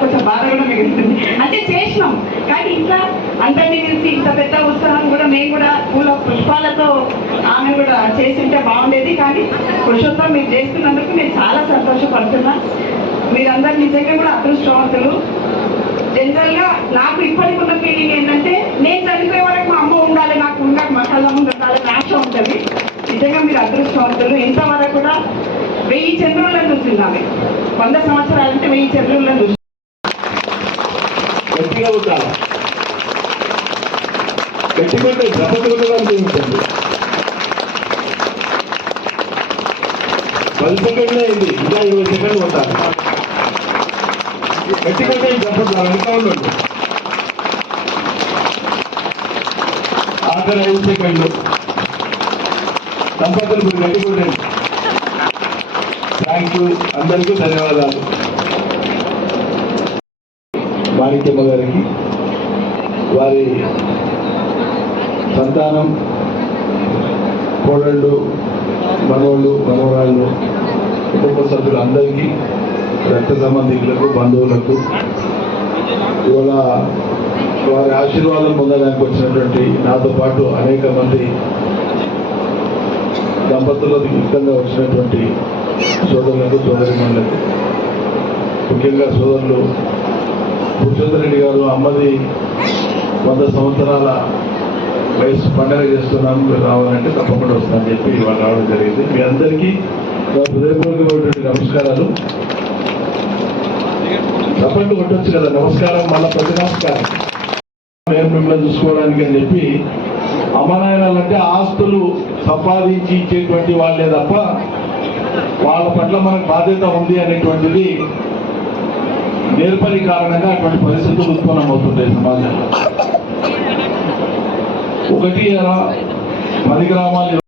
కొంచెం బాధ కూడా మిగులుతుంది అంటే చేసినాం. కానీ ఇంకా అందరినీ తెలిసి ఇంత పెద్ద ఉత్సవం కూడా మేము కూడా పూల పుష్పాలతో ఆమె కూడా చేసింటే బాగుండేది. కానీ పురుషోత్వం మీరు చేస్తున్నందుకు నేను చాలా సంతోషపడుతున్నా. మీరందరూ నిజంగా కూడా అదృష్టవంతులు. జనరల్గా నాకు ఇప్పటికి ఉన్న ఫీలింగ్ ఏంటంటే నేను చనిపోయే నిజంగా మీరు అదృష్టవంతులు. ఇంతవరకు కూడా వెయ్యి చంద్రులను చూసింది ఆమె వంద సంవత్సరాలంటే వెయ్యి చంద్రులను చూసి గట్టిగా ఉండాలి గట్టిగా ఉంటే ప్రపంచం పది సెకండ్లే అయింది. ఇంకా ఇరవై సెకండ్లు ఇంకా ఉండండి. ఆఖరి ఐదు సెకండ్లు. దంపతులు మీరు గట్టిగా థ్యాంక్ యూ అందరికీ ధన్యవాదాలు. మాణిక్యమ్మ గారికి వారి సంతానం కోడళ్ళు మనవాళ్ళు మనవరాళ్ళు కుటుంబ సభ్యులు అందరికీ రక్త సంబంధికులకు బంధువులకు ఇవాళ వారి ఆశీర్వాదం పొందడానికి వచ్చినటువంటి నాతో పాటు అనేక మంది దంపతులకు యుక్తంగా వచ్చినటువంటి సోదరులకు సోదరిమణులకు. ముఖ్యంగా సోదరులు భూషేందర్ రెడ్డి గారు అమ్మది వంద సంవత్సరాల వయసు పండగ చేస్తున్నాను మీరు రావాలంటే తప్పకుండా వస్తానని చెప్పి ఇవాళ రావడం జరిగింది. మీ అందరికీ నా హృదయపూర్వకమైనటువంటి నమస్కారాలు. తప్పకుండా కొట్టొచ్చు కదా. నమస్కారం మళ్ళీ ప్రతి నమస్కారం. నేను మిమ్మల్ని చూసుకోవడానికి అని చెప్పి అమ్మనాయనాలంటే ఆస్తులు సంపాదించి ఇచ్చేటువంటి వాళ్ళే తప్ప వాళ్ళ పట్ల మనకు బాధ్యత ఉంది అనేటువంటిది నేర్పని కారణంగా అటువంటి పరిస్థితులు ఉత్పన్నమవుతుంటాయి సమాజంలో. ఒకటి పది గ్రామాలు